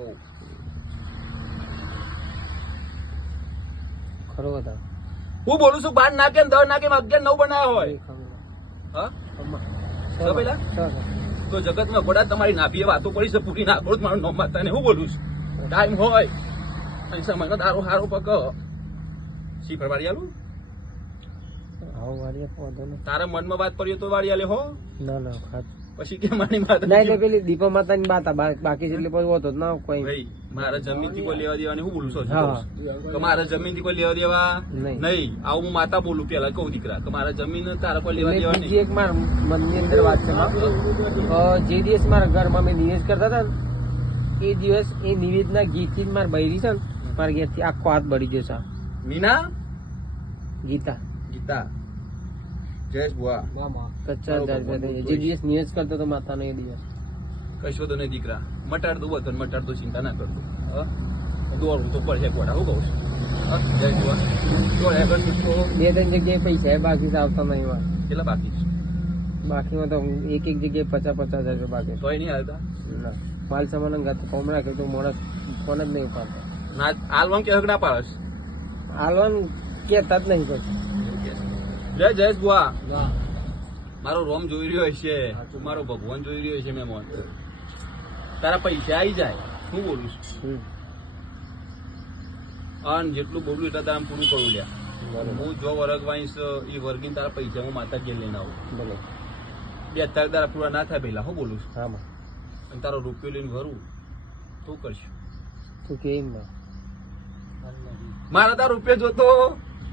કહું ખરો હતા હું બોલું છું 12 નાકે 10 નાકે 11 9 બનાવ્યા હોય હા તો પેલા તો જગતમાં ઘોડા તમારી નાભીએ વાતો પડી છે પૂરી નાખો મારું નામ માતા ને હું બોલું છું ટાઈમ હોય અને સમયનો દારો હારો પક સી ફરવાડી આલું આવો વાળિયા વાંધો નહીં તારા મનમાં વાત પડી તો વાળી આલે હો ના ખાત પછી કે મારી માતા ના એટલે પેલી દીપા માતાની વાત બાકી જેટલી પછી હોતો ના કોઈ ભાઈ મારા જમીન થી કોઈ લેવા દેવાની હું બોલું છું હા. કે મારા જમીન થી કોઈ લેવા દેવા નહીં. નહીં આવું હું માતા બોલું પેલા કહું દીકરા કે મારા જમીન તારા કોઈ લેવા દેવા બીજી નહીં એક મારા મનની અંદર વાત છે જે દિવસ મારા ઘરમાં મેં નિવેદ કરતા હતા ને એ દિવસ એ નિવેદના ગીતથી જ મારા બૈરી છે ને મારા ઘેરથી આખો હાથ બળી જશે મીના ગીતા ગીતા જયેશ બુઆ કચ્ચા જે દિવસ નિવેદ કરતો હતો માતાનો એ દિવસ કશો તો નહીં દીકરા મટાડ દો બતન મટાડ દો ચિંતા ના કરતો દોડવું તો પડશે ગોડા હું કહું છું જયેશ બુઆ દોડ્યા કરશું તો 2-3 જગ્યાએ પૈસા બાકી આવતા નહીં હોય કેટલા બાકી છે બાકીમાં તો એક જગ્યાએ 50,000 રૂપિયા બાકી તોય નહીં હાલતા ના માલ સામાન ગાતો ફોર્મ રાખે તો માણસ ફોન જ નહીં ઉપાડતો ના આલવામ કે હક ના પાડસ હાલવાનું કેતા જ નહીં કોઈ જય જયેશ બુઆ મારો રોમ જોઈ રહ્યો છે મારો ભગવાન જોઈ રહ્યો છે મેં તારા પૈસા આવી જાય હું બોલું છું અને જેટલું બોલું એટલે તારા પૂરું કરું લ્યા હું જો વર્ગ વાઈશ એ વર્ગીને તારા પૈસા હું માતા ઘેર લઈને આવું બોલો 2 તારા પૂરા ના થાય પહેલા હું બોલું છું હા અને તારો રૂપિયો લઈને ભરું તું કરશું તું કેમ ના મારા તારો રૂપિયો જોતો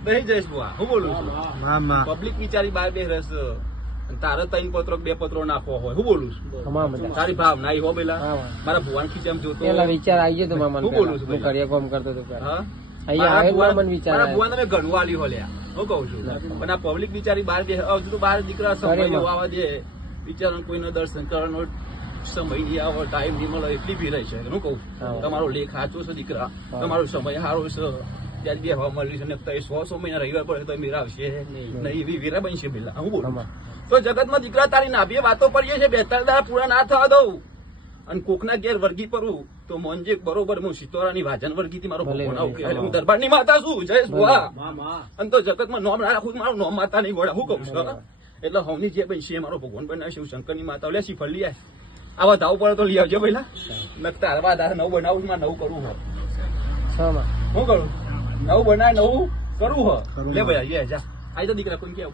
નહીં જઈશ બુઆ હું બોલું છું મામા પબ્લિક વિચારી બાર બે રસ અને તારે 3 પત્રો 2 પત્રો નાખવો હોય હું બોલું છું તારી ભાવ ના હો પેલા મારા ભુવાન ખીચામ જોતો પેલા વિચાર આવી ગયો તો મામા હું બોલું છું હું કરિયા કામ કરતો હતો હા અહીંયા આવ્યો મને વિચાર મારા ભુવાન તમે ઘણું આલ્યું હો લ્યા હું કહું છું પણ આ પબ્લિક વિચારી બાર બે હજુ બાર દીકરા સમય આવવા દે બિચારા કોઈનો દર્શન કરવાનો સમય નહીં આવો ટાઈમ નહીં મળે એટલી ભીડ છે હું કહું તમારો લેખ સાચો છે દીકરા તમારો સમય સારો છે ત્યારે બે હવા મળી છે ને 100 મહિના રવિવાર પડે તો મેરા આવશે નહીં એવી વીરા બનશે પેલા હું બોલું તો જગતમાં દીકરા તારી નાભીએ વાતો પડીએ છે 42 દાડા પૂરા ના થવા દઉં અને કોકના ઘેર વર્ગી પરવું તો મોંજે બરોબર હું સિતોરાની વાજન વર્ગીથી મારો ભગવાન આવું કહેવાય હું દરબારની માતા છું જયેશ બુઆ અને તો જગતમાં નોમ ના રાખું મારું નોમ માતા નહીં ગોળા હું કહું છું એટલે હવની જે બનશે એ મારો ભગવાન બનાવે છે શંકરની માતા લે શ્રીફળ લઈ આય આવા ધાવ પડે તો લઈ આવજો પહેલા મેં તારવા દાર નવું બનાવું માં નવું કરવું હોય શું કરું નવું બનાવે નવું કરવું હોય લે ભાઈ જા આઈ તો દીકરા કોઈ કેવું